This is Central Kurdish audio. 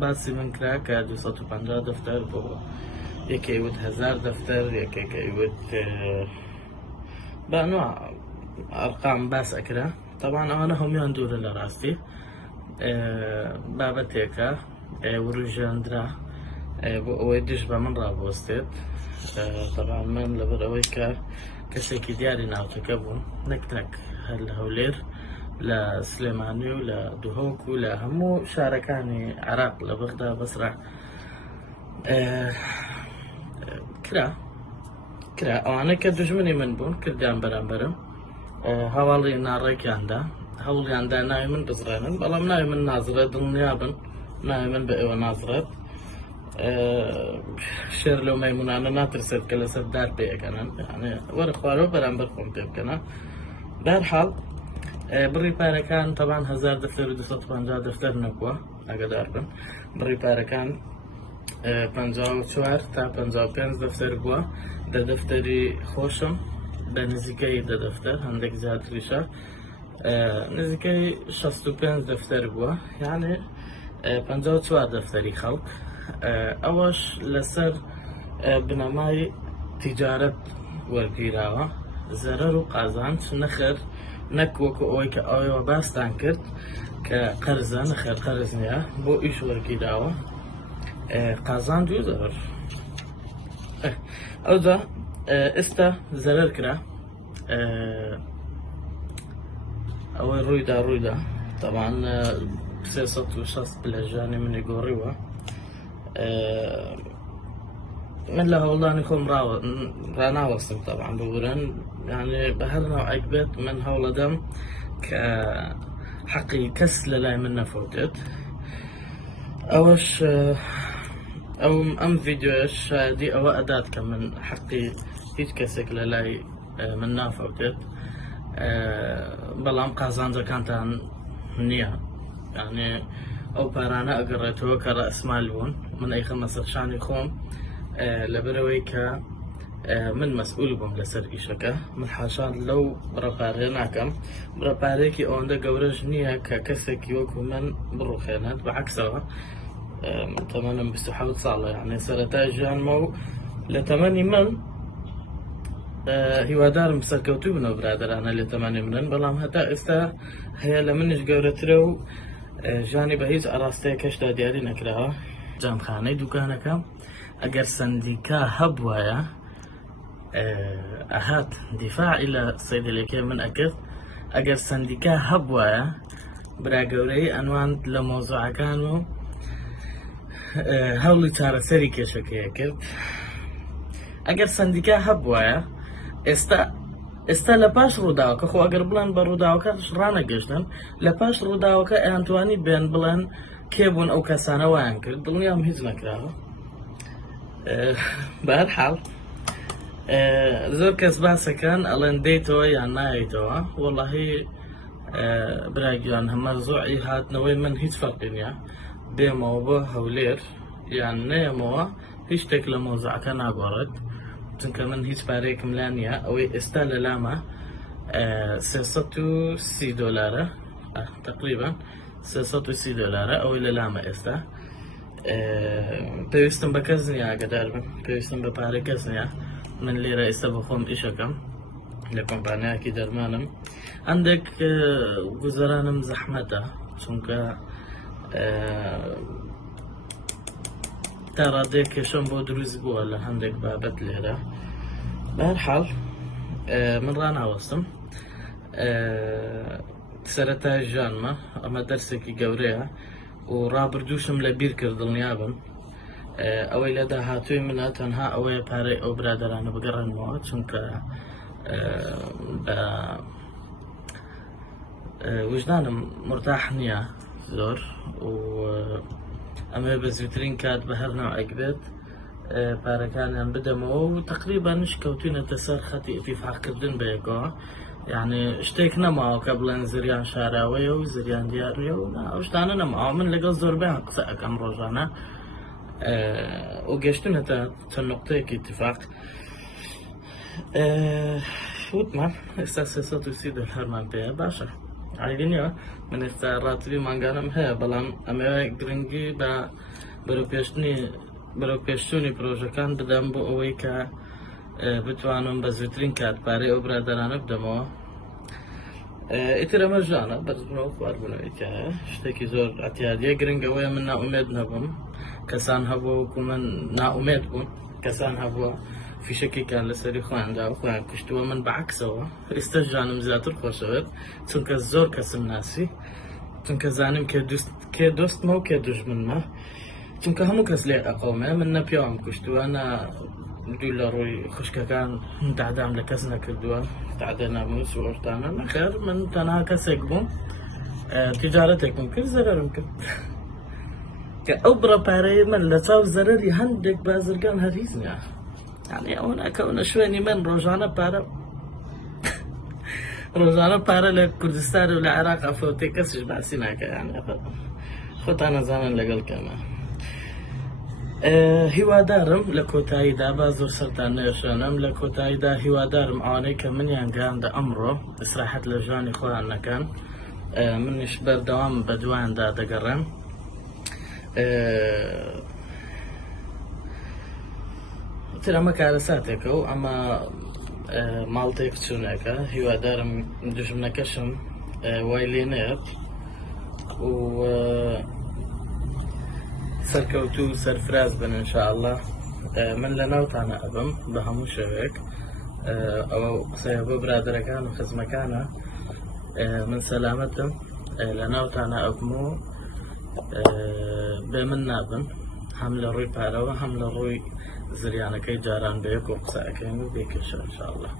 باسی من کرا کە 250 دەفتەر بۆ یەکەیوت 1000 دەفتەر یەکێکەیوت بەنوع ئەرقام باس ئەکرا. طبعاً ئەوانە هەموویان دوورە لە ڕاستی بابەتێکە وروژاندرا بۆ ئەوەی دژ بە من ڕابوەستێت. طبعاً من لەبەر ئەوەی کە کەسێکی دیاری ناوچەکە بووم نەک هەر لە هەولێر لە سلێمانی و لە دوهۆک و لە هەموو شارەکانی عێراق لە بەغدا بەسرا کرا ئەوانە کە دژمنی من بوون کردیان بەرامبەرم هەواڵی ناڕێکیاندا هەوڵیاندا ناوی من بزڕێنن، بەڵام ناوی من نازڕێت دڵنیا بن ناوی من بە ئێوە نازڕێت. شێر لەو مەیمونانە ناترسێت کە لەسەر دار پێ ئەکەنن، یعنی وەرە خوارەوە بەرامبەر خۆم پێ بکەنە. بەهەرحاڵ بڕی پارەکان طبعاً 1000 دەفتەر و 250 دەفتەر نەبووە ئاگادار بن. بڕی پارەکان 54 تا 55 دەفتەر بووە. دە دەفتەری خۆشم بە نزیکەی دە دەفتەر، هەندێک زیاتریشە نزیکەی 65 دەفتەر بووە، یعنی 54 دەفتەری خەڵک. ئەوەش لەسەر بنەمای تیجارەت وەرگیراوە، زەرەر و قازانج نەخێر، نەک وەکو ئەوەی کە ئەوەوە باستان کرد کە قەرزە، نەخێر قەرز نییە، بۆ ئیش وەرگیراوە قازانج و زەرەر. ئەوجا ئێستا زەرەر کرا، ئەوەی ڕوویدا طبعاً 360 پلەژانی منی گۆڕیوە. من لە هەوڵدانی خۆم ڕناوەستم طبعاً ببورن، یعنی بە هەر نەوعێک بێت من هەوڵەدەم کە حەقی کەس لە لای من نەفەوتێت. ئەوەش ئەم ڤیدیۆیەش شایەدی ئەوە ئەدات کە من حەقی هیچ کەسێک لە لای من نافەوتێت، بەڵام قازانجەکانتان نییە، یعنی ئەو پارانە ئەگەڕێتەوە کە ڕەسمال بوون من ئەیخەمە سەر شانی خۆم لەبەرەوەی کە من مەسئول بووم لەسەر ئیشەکە. من حاشان لەو بڕەپارەیە ناکەم، بڕەپارەیەکی ئەوەندە گەورەش نییە کە کەسێکی وەکو من بڕوخێنێت. بەعەکسەوە تەمەنم 27 ساڵە، یعنی سەرەتای ژیانمە و لە تەمەنی من هیوادارم سەرکەوتوو بنەوە برادەرانە لە تەمەنی منن، بەڵام هەتا ئێستا هەیە لە منیش گەورەترە و ژانی بە هیچ ئاراستەیەکەشدا دیاری نەکراوە. جامخانەی دوکانەکە ئەگەر سندیکا هەبوایە ئەهات دیفاعی لە سەیدەلێکی من ئەکرد، ئەگەر سندیکا هەبوایە برا گەورەی ئەنوان لە مۆزوعەکان و هەوڵی چارەسەری کێشەکەیە کرد. ئەگەر سندیکا هەبوایە ئێستا لە پاش ڕووداوەکە، خۆ ئەگەر بڵێن بە ڕووداوەکەش ڕانەگەشتن، لە پاش ڕووداوەکە ئەیانتوانی بێن بڵێن کێ بوون ئەو کەسانە وایان کرد، دڵنیام هیچ نەکراوە. بەهەرحاڵ زۆر کەس باسەکەن ئەڵێن دێیتەوە یان نایێتەوە. وەڵڵاهی براگیان هەمە زۆعی هاتنەوەی من هیچ فەرقی نییە، بێمەوە بۆ هەولێر یان نەیەمەوە هیچ شتێک لە مۆزوعەکە ناگۆڕێت، چونکە من هیچ پارەیەکم لا نییە. ئەوەی ئێستا لە لامە 330 دۆلارە، تقریبا 330 دۆلارە ئەوەی لە لامە ئێستا. پێویستم بە کەس نییە، ئاگادار بن، پێویستم بە پارە کەس نییە. من لێرە ئێستا بە خۆم ئیشەکەم لە کۆمپانیایەکی دەرمانم. هەندێک گوزەرانم زەحمەتە، چونکە تا ڕادەیەک کێشەم بۆ دروست بووە لە هەندێک بابەت لێرە. بەهەرحاڵ من ڕناوەستم، سەرەتای ژیانمە، ئەمە دەرسێکی گەورەیە و ڕابردووشم لە بیر کرد، دڵنیا بن ئەوەی لە داهاتووی منە تەنها ئەوەیە پارەی ئەو برادەرانە بگەڕێنەوە، چونکە بە وجدانم مرتاح نییە زۆر و ئەمە بە زووترین کات بە هەر نەوعێک بێت پارەکانیان بدەمەوە و تقریبانش کەوتوینەتە سەر خەتی ئیتیفاقکردن بەیەکەوە. یعنی شتێک نەماوە کە بڵێن زریان شاراوەیە و زریان دیارە و ئەو شتانە نەماوە. من لەگەڵ زۆربیان قسە ئەەکەم ڕۆژانە و گەشتونەتە چەند نقطەیەکی ئیتیفاق. وتمان ئێستا 330 دۆلارمان پێیە، باشە عیدنیا من اختیاراتی مانگانم هەیە بەڵام ئەمە گرنگی بە بەرەوپێشچوونی پرۆژەکان بدەم بۆ ئەوەی کە بتوانم بە زووترین کاتپارەی ئەو برادرانە بدەمەوە. ئیتر ئەمە ژانە بەرزبوونەوە خواردبوونەوەیکە شتێکی زۆر ئەتیادیە گرنگەوەیە من ناومێد نەبووم کەسان هەبووە وەکو من ناومێد بوون کەسان هەبووە فیشەکێکیان لەسەری خۆیاندا و خۆیان کشتووە من بەعکسەوە ئێستا ژانم زیاتر خۆشەوێت چونکە زۆر کەسم ناسی چونکە زانم کێ دۆستمە و کێ دوژمنمە چونکە هەموو کەس لێ ئەقەومێ من نە پیاوم کشتووە نە دوو لە ڕووی خوشکەکان دادام لە کەس نەکردووە تعدە ناموس و ئەوشتانە نەخێر من تەنها کەسێک بووم تیجارەتێکم کرد زەرەرم کرد کە ئەو بڕەپارەی من لە چاو زەرەری هەندێک بازرگان هەرگیز نییە یعنی ئەو ناکەونە شوێنی من ڕۆژانە پارە لە کوردستان و لە عێراق ئەفەوتێ کەسیش باسی ناکە یعنی خۆتان نەزانن لەگەڵ کەمە. هیوادارم لە کۆتاییدا با زۆر سەرتان نێشانم لە کۆتاییدا هیوادارم ئەوانەی کە منیان گەیاندە ئەمڕۆ ئیسراحەت لە ژوانی خۆیان نەکەن منیش بەردەوام بە دوایاندا دەگەڕێم. تر ئەمە کارە ساتێکە و ئەمە ماڵتەی بچوونەکە هیوادارم دوژمنەکەشم وای لێ نێت و سەرکەوتو و سەرفراز بن ئینشاءالله. من لە ناوتانە ئەبم بە هەموو شێوەیەک ئەوە قسەیە بۆ برادەرەکان و خزمەکانە من سەلامەتم لە ناوتانە ئەبم و بێ من نابن هەم لە ڕووی پارەوە هەم لە ڕووی زریانەکەی جاران بەیەک و قسە ئەەکەین و بێکێشە ئینشاءالله.